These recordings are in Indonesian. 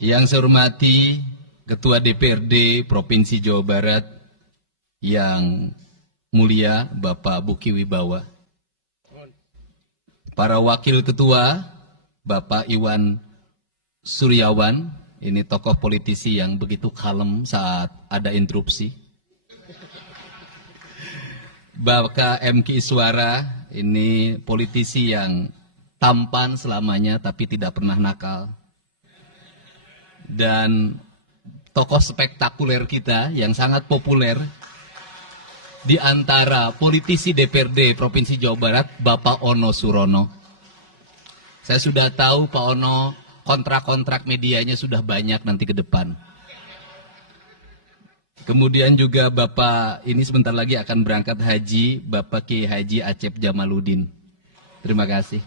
Yang saya hormati Ketua DPRD Provinsi Jawa Barat yang mulia Bapak Buki Wibawa, para wakil ketua Bapak Iwan Suryawan, ini tokoh politisi yang begitu kalem saat ada interupsi. Bapak MK Iswara, ini politisi yang tampan selamanya tapi tidak pernah nakal. Dan tokoh spektakuler kita yang sangat populer di antara politisi DPRD Provinsi Jawa Barat, Bapak Ono Surono. Saya sudah tahu Pak Ono kontrak-kontrak medianya sudah banyak nanti ke depan. Kemudian juga Bapak ini sebentar lagi akan berangkat haji, Bapak Kiai Haji Acep Jamaluddin. Terima kasih.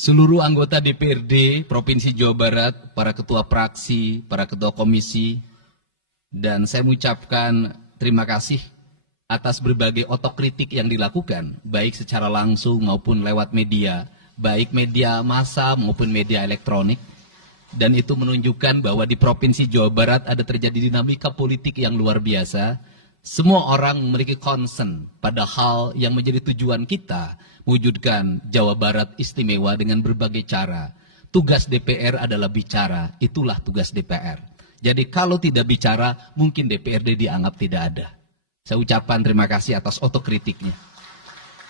Seluruh anggota DPRD Provinsi Jawa Barat, para ketua fraksi, para ketua komisi, dan saya mengucapkan terima kasih atas berbagai otokritik yang dilakukan, baik secara langsung maupun lewat media, baik media massa maupun media elektronik. Dan itu menunjukkan bahwa di Provinsi Jawa Barat ada terjadi dinamika politik yang luar biasa. Semua orang memiliki concern pada hal yang menjadi tujuan kita, mewujudkan Jawa Barat istimewa dengan berbagai cara. Tugas DPR adalah bicara, itulah tugas DPR. Jadi kalau tidak bicara, mungkin DPRD dianggap tidak ada. Saya ucapkan terima kasih atas otokritiknya.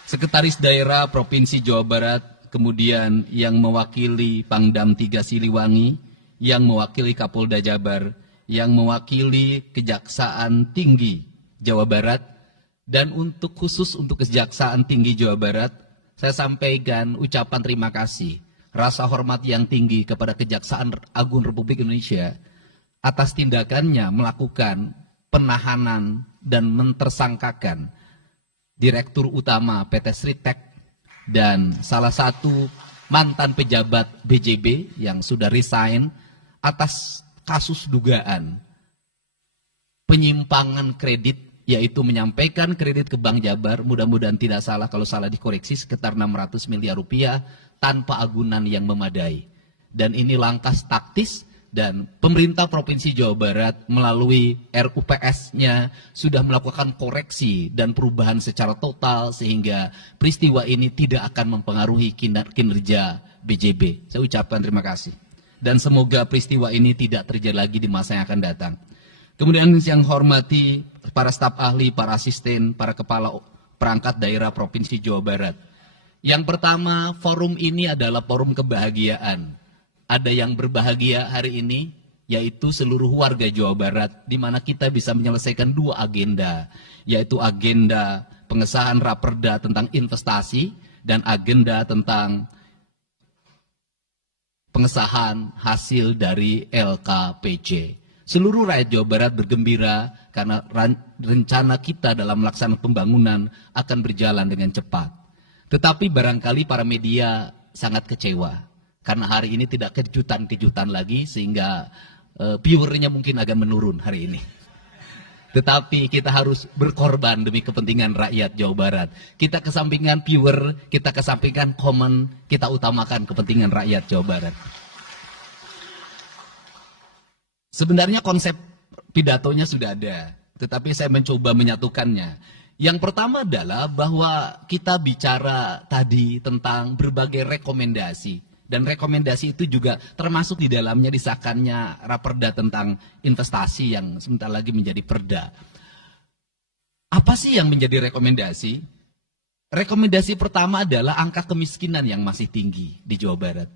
Sekretaris Daerah Provinsi Jawa Barat, kemudian yang mewakili Pangdam 3 Siliwangi, yang mewakili Kapolda Jabar, yang mewakili Kejaksaan Tinggi Jawa Barat, dan untuk khusus untuk Kejaksaan Tinggi Jawa Barat, saya sampaikan ucapan terima kasih, rasa hormat yang tinggi kepada Kejaksaan Agung Republik Indonesia atas tindakannya melakukan penahanan dan mentersangkakan Direktur Utama PT Sritek dan salah satu mantan pejabat BJB yang sudah resign atas kasus dugaan penyimpangan kredit, yaitu menyampaikan kredit ke Bank Jabar, mudah-mudahan tidak salah, kalau salah dikoreksi, sekitar 600 miliar rupiah tanpa agunan yang memadai. Dan ini langkah taktis, dan pemerintah Provinsi Jawa Barat melalui RUPS-nya sudah melakukan koreksi dan perubahan secara total sehingga peristiwa ini tidak akan mempengaruhi kinerja BJB. Saya ucapkan terima kasih. Dan semoga peristiwa ini tidak terjadi lagi di masa yang akan datang. Kemudian yang hormati para staf ahli, para asisten, para kepala perangkat daerah Provinsi Jawa Barat. Yang pertama, forum ini adalah forum kebahagiaan. Ada yang berbahagia hari ini, yaitu seluruh warga Jawa Barat, di mana kita bisa menyelesaikan dua agenda, yaitu agenda pengesahan Raperda tentang investasi dan agenda tentang pengesahan hasil dari LKPJ. Seluruh rakyat Jawa Barat bergembira karena rencana kita dalam melaksanakan pembangunan akan berjalan dengan cepat. Tetapi barangkali para media sangat kecewa karena hari ini tidak kejutan-kejutan lagi sehingga viewernya mungkin agak menurun hari ini. Tetapi kita harus berkorban demi kepentingan rakyat Jawa Barat. Kita kesampingkan viewer, kita kesampingkan komen, kita utamakan kepentingan rakyat Jawa Barat. Sebenarnya konsep pidatonya sudah ada, tetapi saya mencoba menyatukannya. Yang pertama adalah bahwa kita bicara tadi tentang berbagai rekomendasi. Dan rekomendasi itu juga termasuk di dalamnya disahkannya Raperda tentang investasi yang sebentar lagi menjadi perda. Apa sih yang menjadi rekomendasi? Rekomendasi pertama adalah angka kemiskinan yang masih tinggi di Jawa Barat.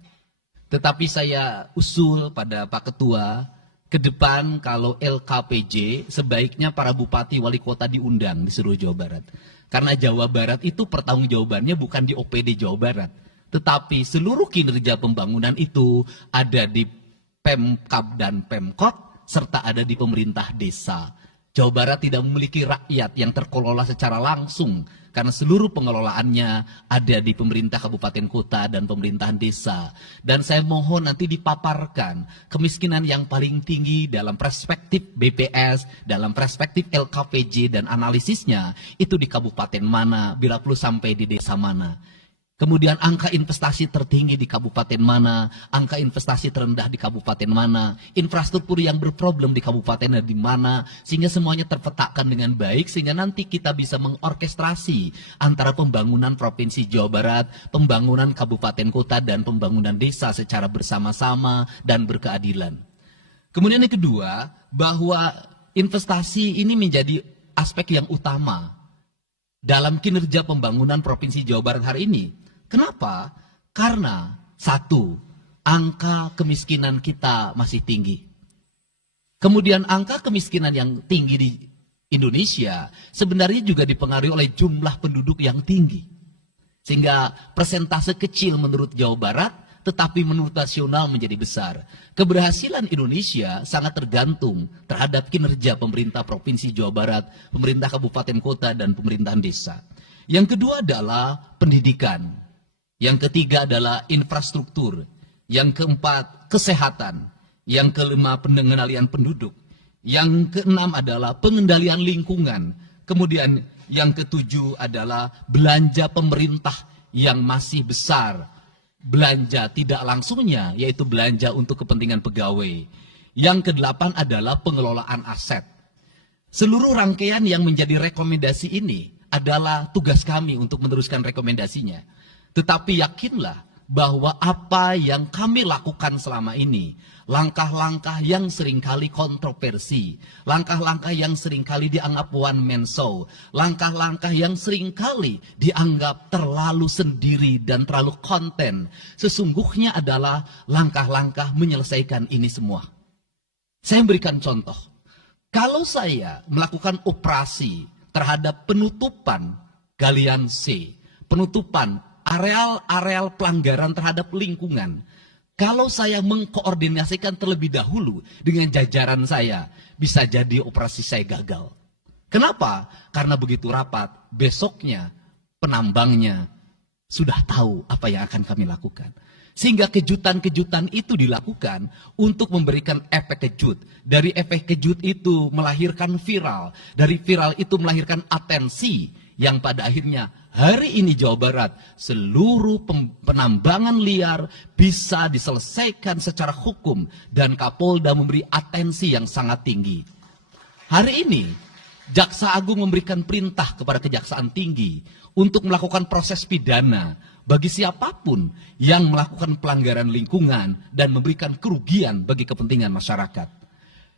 Tetapi saya usul pada Pak Ketua, ke depan kalau LKPJ sebaiknya para bupati wali kota diundang di seluruh Jawa Barat. Karena Jawa Barat itu pertanggungjawabannya bukan di OPD Jawa Barat. Tetapi seluruh kinerja pembangunan itu ada di Pemkab dan Pemkot serta ada di pemerintah desa. Jawa Barat tidak memiliki rakyat yang terkelola secara langsung karena seluruh pengelolaannya ada di pemerintah kabupaten kota dan pemerintahan desa. Dan saya mohon nanti dipaparkan kemiskinan yang paling tinggi dalam perspektif BPS, dalam perspektif LKPJ dan analisisnya itu di kabupaten mana, bila perlu sampai di desa mana. Kemudian angka investasi tertinggi di kabupaten mana, angka investasi terendah di kabupaten mana, infrastruktur yang berproblem di kabupaten di mana, sehingga semuanya terpetakan dengan baik, sehingga nanti kita bisa mengorkestrasi antara pembangunan Provinsi Jawa Barat, pembangunan kabupaten kota, dan pembangunan desa secara bersama-sama dan berkeadilan. Kemudian yang kedua, bahwa investasi ini menjadi aspek yang utama dalam kinerja pembangunan Provinsi Jawa Barat hari ini. Kenapa? Karena satu, angka kemiskinan kita masih tinggi. Kemudian angka kemiskinan yang tinggi di Indonesia sebenarnya juga dipengaruhi oleh jumlah penduduk yang tinggi. Sehingga persentase kecil menurut Jawa Barat, tetapi menurut nasional menjadi besar. Keberhasilan Indonesia sangat tergantung terhadap kinerja pemerintah Provinsi Jawa Barat, pemerintah kabupaten kota, dan pemerintahan desa. Yang kedua adalah pendidikan. Yang ketiga adalah infrastruktur. Yang keempat, kesehatan. Yang kelima, pengendalian penduduk. Yang keenam adalah pengendalian lingkungan. Kemudian yang ketujuh adalah belanja pemerintah yang masih besar. Belanja tidak langsungnya, yaitu belanja untuk kepentingan pegawai. Yang kedelapan adalah pengelolaan aset. Seluruh rangkaian yang menjadi rekomendasi ini adalah tugas kami untuk meneruskan rekomendasinya. Tetapi yakinlah bahwa apa yang kami lakukan selama ini, langkah-langkah yang seringkali kontroversi, langkah-langkah yang seringkali dianggap one man show, langkah-langkah yang seringkali dianggap terlalu sendiri dan terlalu konten, sesungguhnya adalah langkah-langkah menyelesaikan ini semua. Saya berikan contoh. Kalau saya melakukan operasi terhadap penutupan galian C, penutupan areal-areal pelanggaran terhadap lingkungan, kalau saya mengkoordinasikan terlebih dahulu dengan jajaran saya, bisa jadi operasi saya gagal. Kenapa? Karena begitu rapat, besoknya penambangnya sudah tahu apa yang akan kami lakukan. Sehingga kejutan-kejutan itu dilakukan untuk memberikan efek kejut. Dari efek kejut itu melahirkan viral. Dari viral itu melahirkan atensi yang pada akhirnya hari ini Jawa Barat seluruh penambangan liar bisa diselesaikan secara hukum dan Kapolda memberi atensi yang sangat tinggi. Hari ini Jaksa Agung memberikan perintah kepada Kejaksaan Tinggi untuk melakukan proses pidana bagi siapapun yang melakukan pelanggaran lingkungan dan memberikan kerugian bagi kepentingan masyarakat.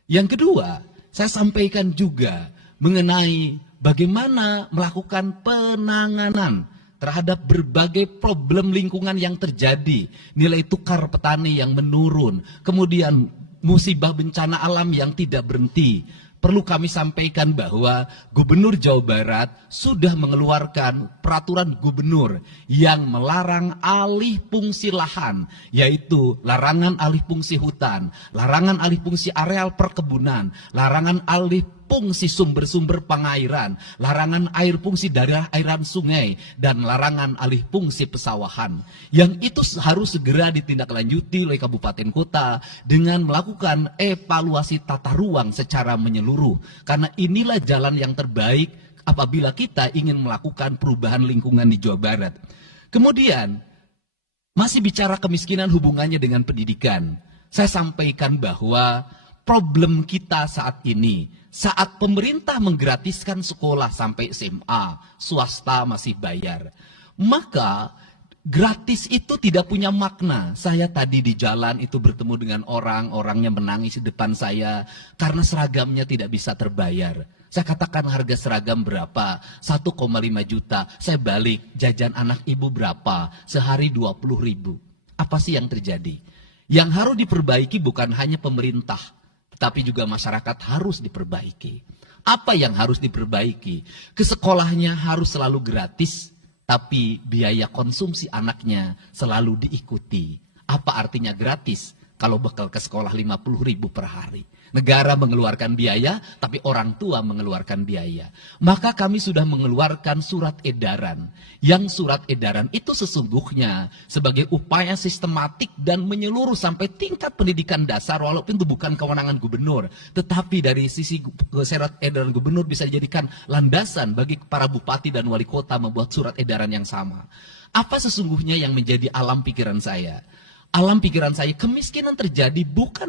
Yang kedua, saya sampaikan juga mengenai bagaimana melakukan penanganan terhadap berbagai problem lingkungan yang terjadi. Nilai tukar petani yang menurun, kemudian musibah bencana alam yang tidak berhenti. Perlu kami sampaikan bahwa Gubernur Jawa Barat sudah mengeluarkan peraturan gubernur yang melarang alih fungsi lahan, yaitu larangan alih fungsi hutan, larangan alih fungsi areal perkebunan, larangan alih fungsi sumber-sumber pengairan, larangan air fungsi daerah airan sungai, dan larangan alih fungsi pesawahan. Yang itu harus segera ditindaklanjuti oleh kabupaten kota dengan melakukan evaluasi tata ruang secara menyeluruh. Karena inilah jalan yang terbaik apabila kita ingin melakukan perubahan lingkungan di Jawa Barat. Kemudian, masih bicara kemiskinan hubungannya dengan pendidikan. Saya sampaikan bahwa problem kita saat ini, saat pemerintah menggratiskan sekolah sampai SMA, swasta masih bayar, maka gratis itu tidak punya makna. Saya tadi di jalan itu bertemu dengan orang-orang yang menangis di depan saya karena seragamnya tidak bisa terbayar. Saya katakan harga seragam berapa? 1,5 juta. Saya balik, jajan anak ibu berapa? Sehari 20.000. Apa sih yang terjadi? Yang harus diperbaiki bukan hanya pemerintah, tapi juga masyarakat harus diperbaiki. Apa yang harus diperbaiki? Ke sekolahnya harus selalu gratis, tapi biaya konsumsi anaknya selalu diikuti. Apa artinya gratis kalau bekal ke sekolah 50.000 per hari? Negara mengeluarkan biaya, tapi orang tua mengeluarkan biaya. Maka kami sudah mengeluarkan surat edaran. Yang surat edaran itu sesungguhnya sebagai upaya sistematik dan menyeluruh sampai tingkat pendidikan dasar, walaupun itu bukan kewenangan gubernur. Tetapi dari sisi surat edaran gubernur bisa dijadikan landasan bagi para bupati dan wali kota membuat surat edaran yang sama. Apa sesungguhnya yang menjadi alam pikiran saya? Alam pikiran saya, kemiskinan terjadi bukan